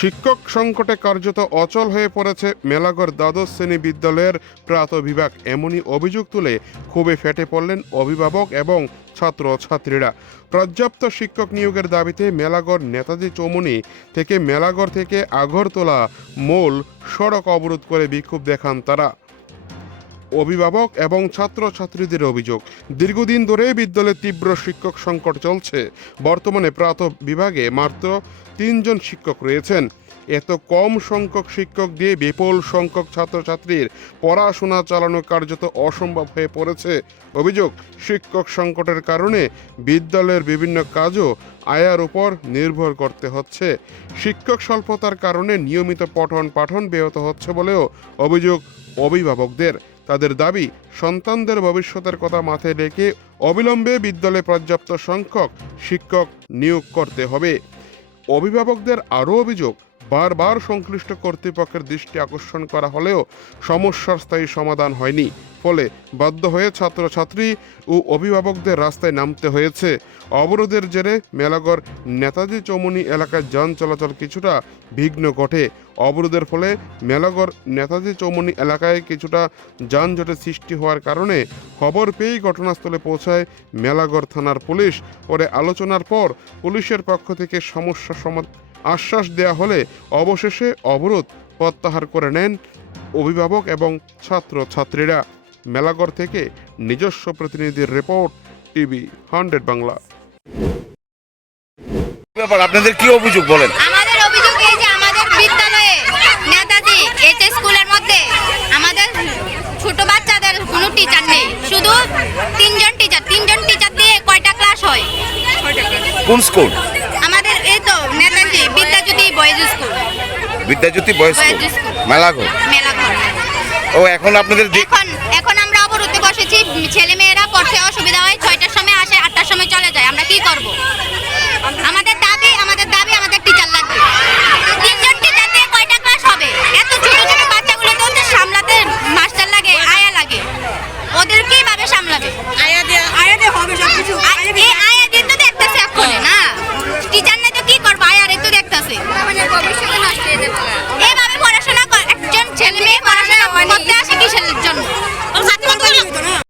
শিক্ষক সংকটে কার্যত অচল হয়ে পড়েছে মেলাগড় দ্বাদশ শ্রেণী বিদ্যালয়ের প্রাতঃবিভাগ। এমনই অভিযোগ তুলে ক্ষোভে ফেটে পড়লেন অভিভাবক এবং ছাত্রছাত্রীরা। পর্যাপ্ত শিক্ষক নিয়োগের দাবিতে মেলাগড় নেতাজি চৌমুহনী থেকে মেলাগড় থেকে আগরতলা মূল সড়ক অবরোধ করে বিক্ষোভ দেখান তারা। অভিভাবক এবং ছাত্রছাত্রীদের অভিযোগ, দীর্ঘদিন ধরে বিদ্যালয়ে তীব্র শিক্ষক সংকট চলছে। বর্তমানে প্রাথমিক বিভাগে মাত্র 3 জন শিক্ষক রয়েছেন। এত কম সংখ্যক শিক্ষক দিয়ে বিপুল সংখ্যক ছাত্রছাত্রীর পড়াশোনা চালানো কার্যত অসম্ভব হয়ে পড়েছে। অভিযোগ, শিক্ষক সংকটের কারণে বিদ্যালয়ের বিভিন্ন কাজও আয়ের উপর নির্ভর করতে হচ্ছে। শিক্ষক স্বল্পতার কারণে নিয়মিত পঠন পাঠন ব্যাহত হচ্ছে বলেও অভিযোগ অভিভাবকদের। তাদের দাবি, সন্তানদের ভবিষ্যতের কথা মাথায় রেখে অবিলম্বে বিদ্যালয়ে পর্যাপ্ত সংখ্যক শিক্ষক নিয়োগ করতে হবে। অভিভাবকদের আরও অভিযোগ, বারবার সংশ্লিষ্ট কর্তৃপক্ষের দৃষ্টি আকর্ষণ করা হলেও সমস্যার স্থায়ী সমাধান হয়নি। ফলে বাধ্য হয়ে ছাত্রছাত্রী ও অভিভাবকদের রাস্তায় নামতে হয়েছে। অবরোধের জেরে মেলাগড় নেতাজি চৌমুহনী এলাকায় যান চলাচল কিছুটা বিঘ্ন ঘটে। অবরোধের ফলে মেলাগড় নেতাজি চৌমুহনী এলাকায় কিছুটা যানজটের সৃষ্টি হওয়ার কারণে খবর পেয়েই ঘটনাস্থলে পৌঁছায় মেলাগড় থানার পুলিশ। পরে আলোচনার পর পুলিশের পক্ষ থেকে সমস্যা সমাধান আশ্বাস দেয়া হলে অবশেষে অবরোধ প্রত্যাহার করে নেন অভিভাবক এবং ছাত্রছাত্রীরা। মেলাগড় থেকে নিজস্ব প্রতিনিধির রিপোর্ট, টিভি 100 বাংলা। ব্যাপার আপনাদের কি অভিযোগ বলেন? আমাদের অভিযোগ এই যে আমাদের বিদ্যালয়ে নেতাজি এইচএস স্কুলের মধ্যে আমাদের ছোট বাচ্চাদের কোনো টিচার নেই, শুধু 3 জন টিচার দিয়ে কয়টা ক্লাস হয়? কোন স্কুল? আমাদের এই তো Netaji Vidyajyoti boys school. Vidyajyoti boys school, Melagarh. Melaghar. ও এখন আপনাদের এখন